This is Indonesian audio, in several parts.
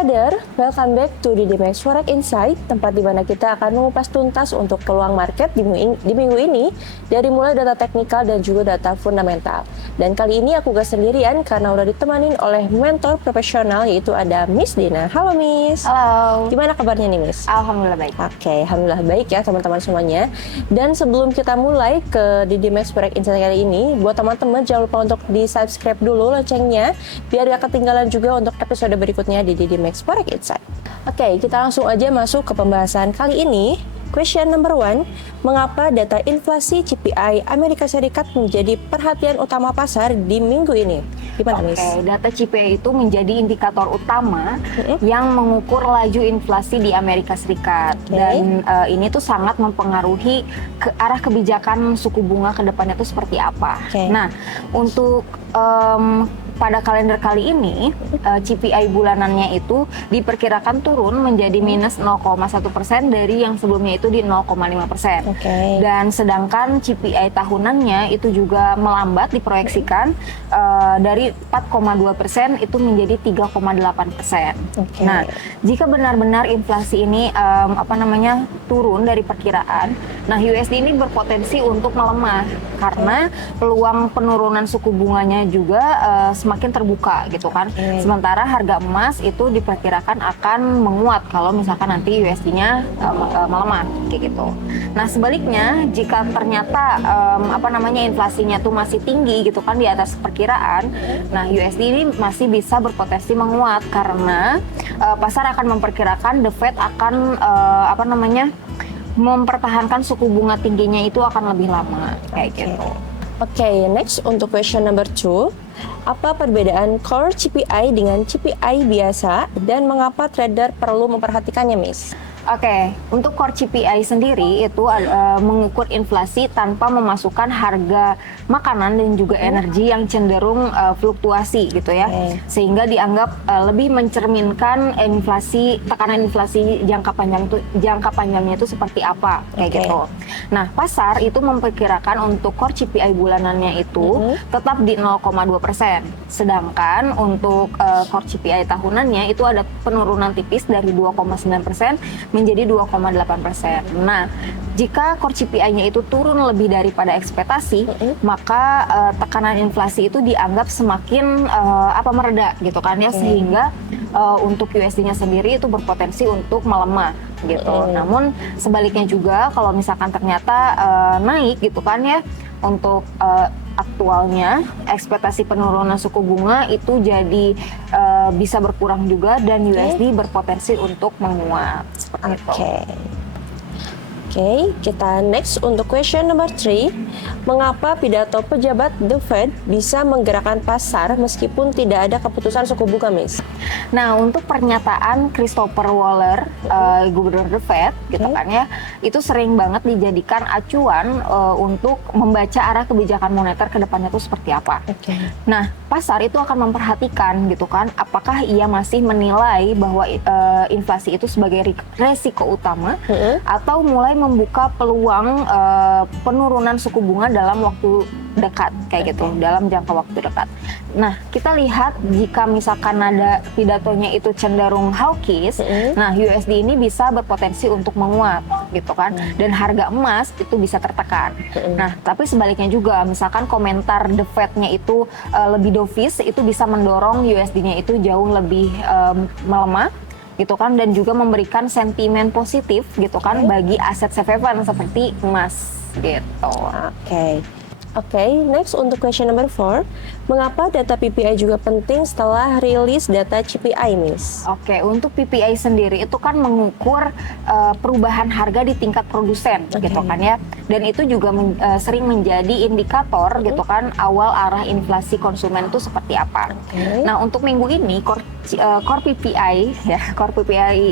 trader, welcome back to DDMax Forex Insight, tempat di mana kita akan mengupas tuntas untuk peluang market di minggu ini dari mulai data teknikal dan juga data fundamental. Dan kali ini aku gak sendirian karena udah ditemanin oleh mentor profesional, yaitu ada Miss Dina. Halo Miss. Halo. Gimana kabarnya nih Miss? Alhamdulillah baik. Oke, alhamdulillah baik ya teman-teman semuanya. Dan sebelum kita mulai ke DDMax Forex Insight kali ini, buat teman-teman jangan lupa untuk di-subscribe dulu loncengnya biar gak ketinggalan juga untuk episode berikutnya di DDMax Forex Insight. Oke, kita langsung aja masuk ke pembahasan kali ini. Question number 1, mengapa data inflasi CPI Amerika Serikat menjadi perhatian utama pasar di minggu ini? Gimana, Miss? Oke, data CPI itu menjadi indikator utama yang mengukur laju inflasi di Amerika Serikat. Dan ini tuh sangat mempengaruhi ke arah kebijakan suku bunga ke depannya tuh seperti apa. Nah, untuk pada kalender kali ini, CPI bulanannya itu diperkirakan turun menjadi minus 0,1% dari yang sebelumnya itu di 0,5%. Dan sedangkan CPI tahunannya itu juga melambat diproyeksikan dari 4,2% itu menjadi 3,8%. Nah, jika benar-benar inflasi ini turun dari perkiraan, nah USD ini berpotensi untuk melemah karena peluang penurunan suku bunganya juga semakin terbuka gitu kan. Sementara harga emas itu diperkirakan akan menguat kalau misalkan nanti USD-nya melemah kayak gitu. Nah, sebaliknya jika ternyata inflasinya tuh masih tinggi gitu kan di atas perkiraan, nah USD ini masih bisa berpotensi menguat karena pasar akan memperkirakan The Fed akan mempertahankan suku bunga tingginya itu akan lebih lama kayak gitu. Next untuk question number 2. Apa perbedaan core CPI dengan CPI biasa dan mengapa trader perlu memperhatikannya, Miss? Untuk core CPI sendiri itu mengukur inflasi tanpa memasukkan harga makanan dan juga energi yang cenderung fluktuasi gitu ya, sehingga dianggap lebih mencerminkan tekanan inflasi jangka panjangnya itu seperti apa kayak gitu. Nah, pasar itu memperkirakan untuk core CPI bulanannya itu tetap di 0,2%, sedangkan untuk core CPI tahunannya itu ada penurunan tipis dari 2,9% menjadi 2,8%. Nah, jika core CPI-nya itu turun lebih daripada ekspektasi, maka tekanan inflasi itu dianggap semakin mereda gitu kan ya, sehingga untuk USD-nya sendiri itu berpotensi untuk melemah gitu. Namun sebaliknya juga kalau misalkan ternyata naik gitu kan ya, untuk aktualnya ekspektasi penurunan suku bunga itu jadi bisa berkurang juga dan USD berpotensi untuk menguat seperti itu. Kita next untuk question number 3. Mengapa pidato pejabat The Fed bisa menggerakkan pasar meskipun tidak ada keputusan suku bunga, Miss? Nah, untuk pernyataan Christopher Waller, Gubernur The Fed, gitu kan ya, itu sering banget dijadikan acuan untuk membaca arah kebijakan moneter ke depannya itu seperti apa. Nah, pasar itu akan memperhatikan gitu kan, apakah ia masih menilai bahwa inflasi itu sebagai resiko utama atau mulai membuka peluang penurunan suku bunga dalam waktu dekat kayak gitu, dalam jangka waktu dekat. Nah, kita lihat jika misalkan ada pidatonya itu cenderung hawkish, nah USD ini bisa berpotensi untuk menguat gitu kan, dan harga emas itu bisa tertekan. Nah, tapi sebaliknya juga misalkan komentar The Fed-nya itu lebih dovish, itu bisa mendorong USD-nya itu jauh lebih melemah gitu kan, dan juga memberikan sentimen positif gitu kan bagi aset safe haven seperti emas gitu. Next untuk question number 4. Mengapa data PPI juga penting setelah rilis data CPI, Miss? Untuk PPI sendiri itu kan mengukur perubahan harga di tingkat produsen gitu kan ya. Dan itu juga sering menjadi indikator gitu kan awal arah inflasi konsumen itu seperti apa. Nah, untuk minggu ini core PPI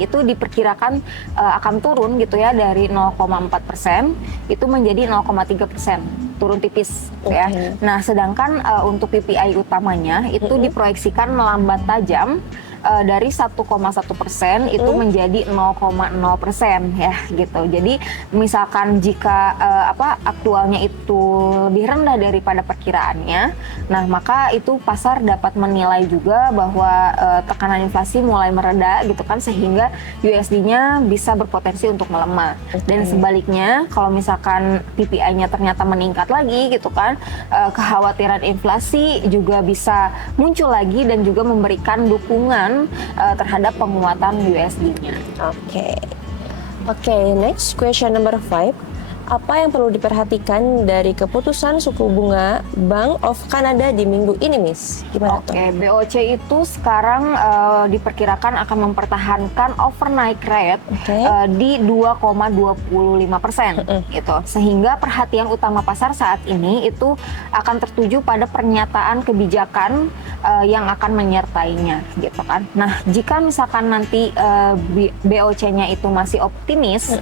itu diperkirakan akan turun gitu ya dari 0,4% itu menjadi 0,3%. Turun tipis ya. Nah, sedangkan untuk PPI utamanya itu diproyeksikan melambat tajam dari 1,1% itu menjadi 0,0% ya gitu. Jadi misalkan jika aktualnya itu lebih rendah daripada perkiraannya, nah maka itu pasar dapat menilai juga bahwa tekanan inflasi mulai mereda gitu kan, sehingga USD-nya bisa berpotensi untuk melemah. Dan sebaliknya kalau misalkan PPI-nya ternyata meningkat lagi gitu kan, kekhawatiran inflasi juga bisa muncul lagi dan juga memberikan dukungan terhadap penguatan USD-nya. Oke, next question number 5. Apa yang perlu diperhatikan dari keputusan suku bunga Bank of Canada di minggu ini, Miss? Gimana tuh? BOC itu sekarang diperkirakan akan mempertahankan overnight rate di 2,25% gitu. Sehingga perhatian utama pasar saat ini itu akan tertuju pada pernyataan kebijakan yang akan menyertainya gitu kan. Nah, jika misalkan nanti BOC-nya itu masih optimis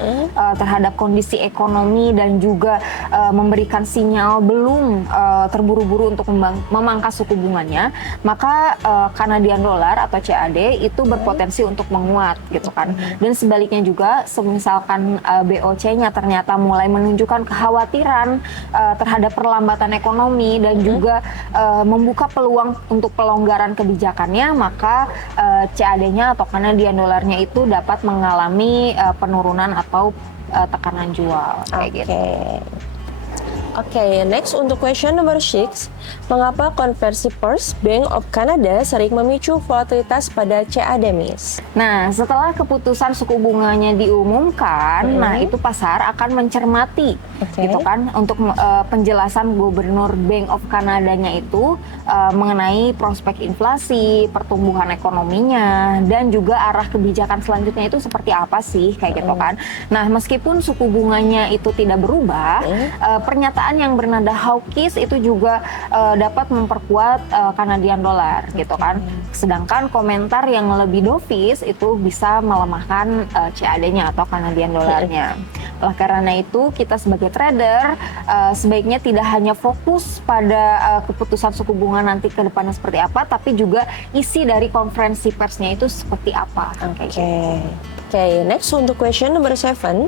terhadap kondisi ekonomi dan juga memberikan sinyal belum terburu-buru untuk memangkas suku bunganya, maka Canadian dollar atau CAD itu berpotensi untuk menguat gitu kan. Dan sebaliknya juga, misalkan BOC-nya ternyata mulai menunjukkan kekhawatiran terhadap perlambatan ekonomi dan juga membuka peluang untuk pelonggaran kebijakannya, maka CAD-nya atau Canadian dollarnya itu dapat mengalami penurunan atau tekanan jual kayak gitu. Oke, next untuk question number 6. Mengapa konversi purse Bank of Canada sering memicu volatilitas pada CAD, Miss? Nah, setelah keputusan suku bunganya diumumkan, nah itu pasar akan mencermati gitu kan untuk penjelasan Gubernur Bank of Canada-nya itu mengenai prospek inflasi, pertumbuhan ekonominya, dan juga arah kebijakan selanjutnya itu seperti apa sih kayak gitu kan. Nah, meskipun suku bunganya itu tidak berubah, pernyataan yang bernada hawkish itu juga dapat memperkuat Canadian dollar gitu kan. Sedangkan komentar yang lebih dovish itu bisa melemahkan CAD-nya atau Canadian dollarnya. Oleh karena itu, kita sebagai trader sebaiknya tidak hanya fokus pada keputusan suku bunga nanti ke depannya seperti apa, tapi juga isi dari konferensi persnya itu seperti apa. Oke, next untuk question number 7.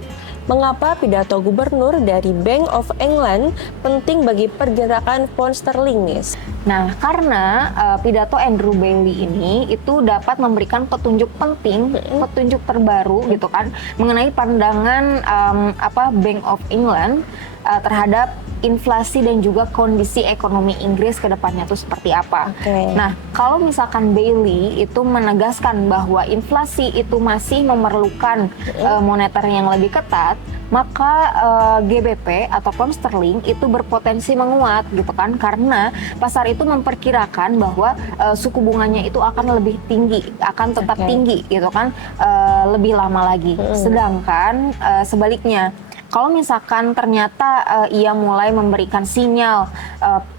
Mengapa pidato gubernur dari Bank of England penting bagi pergerakan pound sterling, Miss? Nah, karena pidato Andrew Bailey ini itu dapat memberikan petunjuk penting, petunjuk terbaru gitu kan, mengenai pandangan Bank of England terhadap inflasi dan juga kondisi ekonomi Inggris ke depannya itu seperti apa. Nah, kalau misalkan Bailey itu menegaskan bahwa inflasi itu masih memerlukan moneter yang lebih ketat, maka GBP atau pound sterling itu berpotensi menguat gitu kan, karena pasar itu memperkirakan bahwa suku bunganya itu akan lebih tinggi, akan tetap tinggi gitu kan, lebih lama lagi. Sedangkan sebaliknya, kalau misalkan ternyata ia mulai memberikan sinyal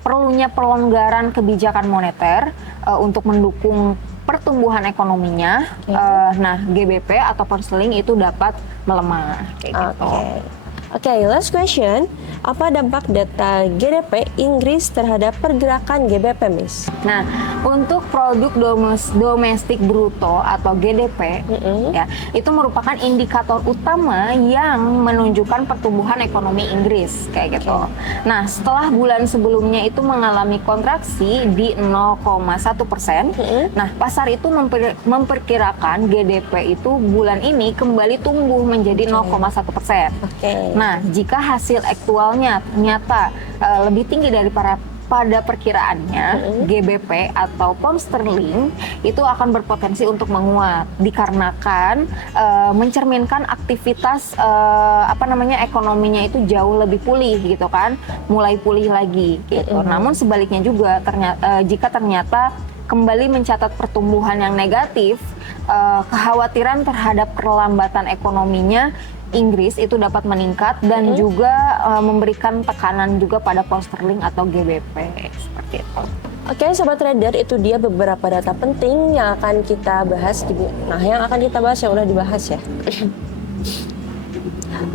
perlunya pelonggaran kebijakan moneter untuk mendukung pertumbuhan ekonominya, nah GBP atau pound sterling itu dapat melemah kayak gitu. Oke, last question. Apa dampak data GDP Inggris terhadap pergerakan GBP, Miss? Nah, untuk produk domestik bruto atau GDP, ya, itu merupakan indikator utama yang menunjukkan pertumbuhan ekonomi Inggris, kayak gitu. Nah, setelah bulan sebelumnya itu mengalami kontraksi di 0,1%, nah pasar itu memperkirakan GDP itu bulan ini kembali tumbuh menjadi 0,1%. Nah, jika hasil aktualnya ternyata lebih tinggi dari pada perkiraannya, GBP atau pound sterling itu akan berpotensi untuk menguat dikarenakan mencerminkan aktivitas ekonominya itu jauh lebih pulih gitu kan, mulai pulih lagi gitu. Namun sebaliknya juga jika ternyata kembali mencatat pertumbuhan yang negatif, kekhawatiran terhadap perlambatan ekonominya Inggris itu dapat meningkat dan juga memberikan tekanan juga pada pound sterling atau GBP seperti itu. Oke, sobat trader, itu dia beberapa data penting yang akan kita bahas yang akan kita bahas yang udah dibahas ya.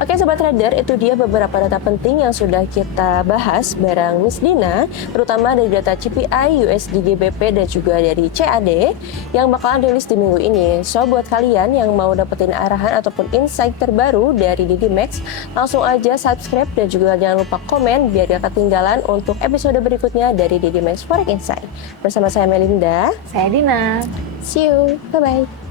Oke Sobat Trader, itu dia beberapa data penting yang sudah kita bahas bareng Miss Dina, terutama dari data CPI, USD GBP, dan juga dari CAD yang bakalan rilis di minggu ini. So, buat kalian yang mau dapetin arahan ataupun insight terbaru dari DidiMax, langsung aja subscribe dan juga jangan lupa komen biar gak ketinggalan untuk episode berikutnya dari DidiMax Forex Insight. Bersama saya Melinda. Saya Dina. See you. Bye-bye.